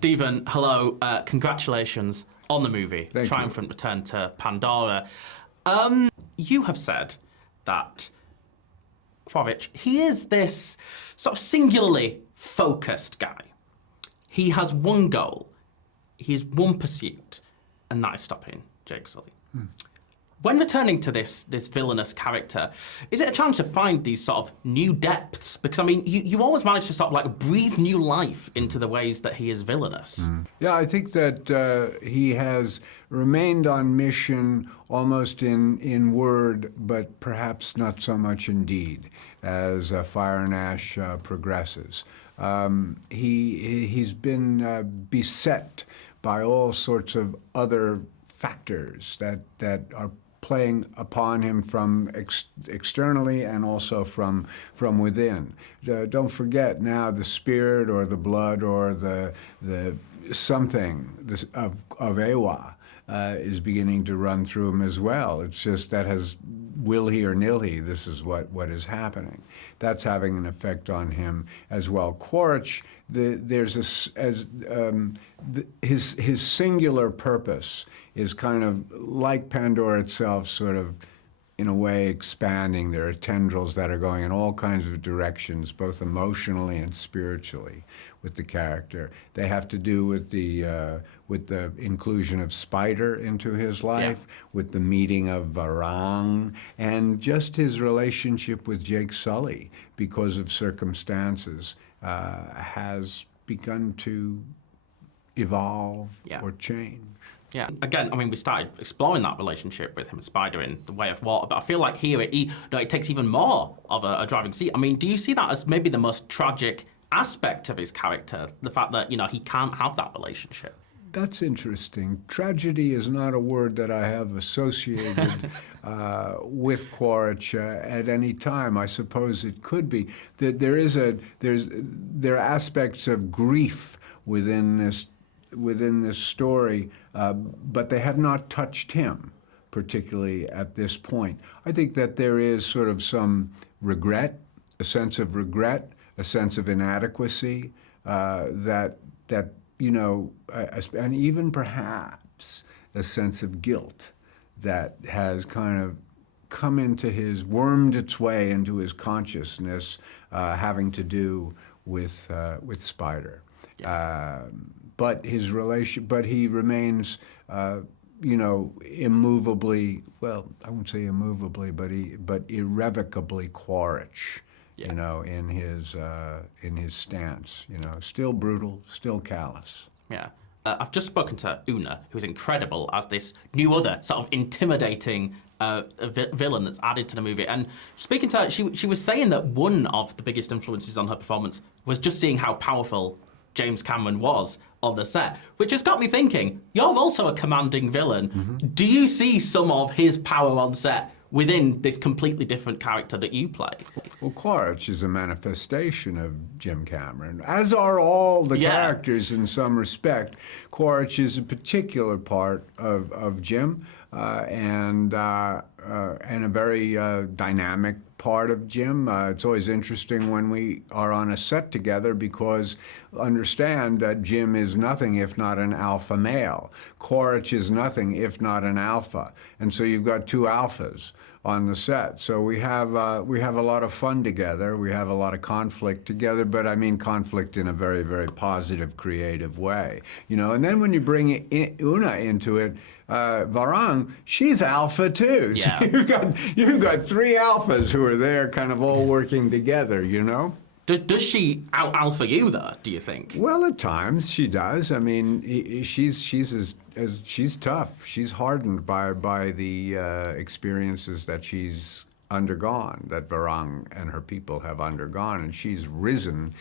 Stephen, hello. Congratulations on the movie, Thank Triumphant Return to Pandora. You have said that Quaritch, he is this sort of singularly focused guy. He has one goal, he has one pursuit, and that is stopping Jake Sully. When returning to this villainous character, is it a challenge to find these sort of new depths? Because, I mean, you always manage to sort of like breathe new life into the ways that he is villainous. Yeah, I think that he has remained on mission almost in word, but perhaps not so much in deed as Fire and Ash progresses. He's been beset by all sorts of other factors that are playing upon him from externally and also from within. Don't forget now the spirit or the blood or the something of Ava is beginning to run through him as well. It's just that has will he or nil he, this is what is happening. That's having an effect on him as well. Quaritch, his singular purpose is kind of like Pandora itself, sort of in a way expanding. There are tendrils that are going in all kinds of directions, both emotionally and spiritually, with the character. They have to do with the inclusion of Spider into his life, with the meeting of Varang, and just his relationship with Jake Sully, because of circumstances, has begun to evolve or change. Yeah, again, I mean, we started exploring that relationship with him and Spider in The Way of Water, but I feel like here it takes even more of a driving seat. I mean, do you see that as maybe the most tragic aspect of his character, the fact that, he can't have that relationship? That's interesting. Tragedy is not a word that I have associated with Quaritch at any time. I suppose it could be. There are aspects of grief within this story, but they have not touched him, particularly at this point. I think that there is sort of some regret, a sense of regret, a sense of inadequacy, and even perhaps a sense of guilt that has kind of wormed its way into his consciousness, having to do with Spider. But he remains, immovably, well, I wouldn't say immovably, but irrevocably Quaritch. In his stance, still brutal, still callous. Yeah. I've just spoken to Una, who's incredible as this new other sort of intimidating villain that's added to the movie. And speaking to her, she was saying that one of the biggest influences on her performance was just seeing how powerful James Cameron was on the set, which has got me thinking, you're also a commanding villain. Do you see some of his power on set within this completely different character that you play? Well, Quaritch is a manifestation of Jim Cameron, as are all the characters in some respect. Quaritch is a particular part of Jim, and a very dynamic part of Jim. It's always interesting when we are on a set together, because understand that Jim is nothing if not an alpha male. Quaritch is nothing if not an alpha. And so you've got two alphas on the set. So we have a lot of fun together. We have a lot of conflict together, but I mean conflict in a very, very positive, creative way. And then when you bring Una into it, Varang, she's alpha too. Yeah. So you've got three alphas who are there kind of all working together, Does she out-alpha you, though, do you think? Well, at times she does. I mean, she's tough. She's hardened by the experiences that she's undergone, that Varang and her people have undergone, and she's risen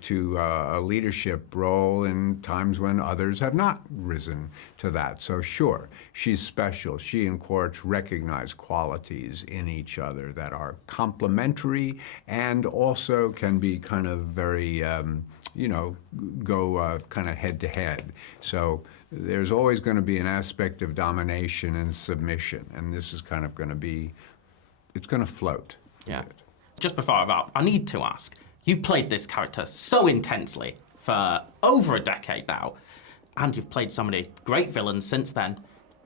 to a leadership role in times when others have not risen to that. So sure, she's special. She and Quaritch recognize qualities in each other that are complementary and also can be kind of very, go kind of head to head. So there's always going to be an aspect of domination and submission, and this is kind of going to be, it's going to float. Yeah. Just before I wrap, I need to ask, you've played this character so intensely for over a decade now, and you've played so many great villains since then.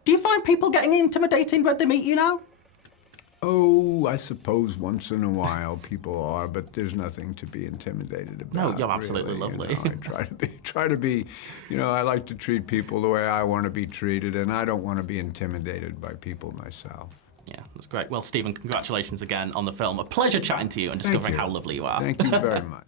Do you find people getting intimidating when they meet you now? Oh, I suppose once in a while people are, but there's nothing to be intimidated about. No, you're absolutely really, lovely. You know, I try to be, you know, I like to treat people the way I want to be treated, and I don't want to be intimidated by people myself. Yeah, that's great. Well, Stephen, congratulations again on the film. A pleasure chatting to you and discovering how lovely you are. Thank you very much.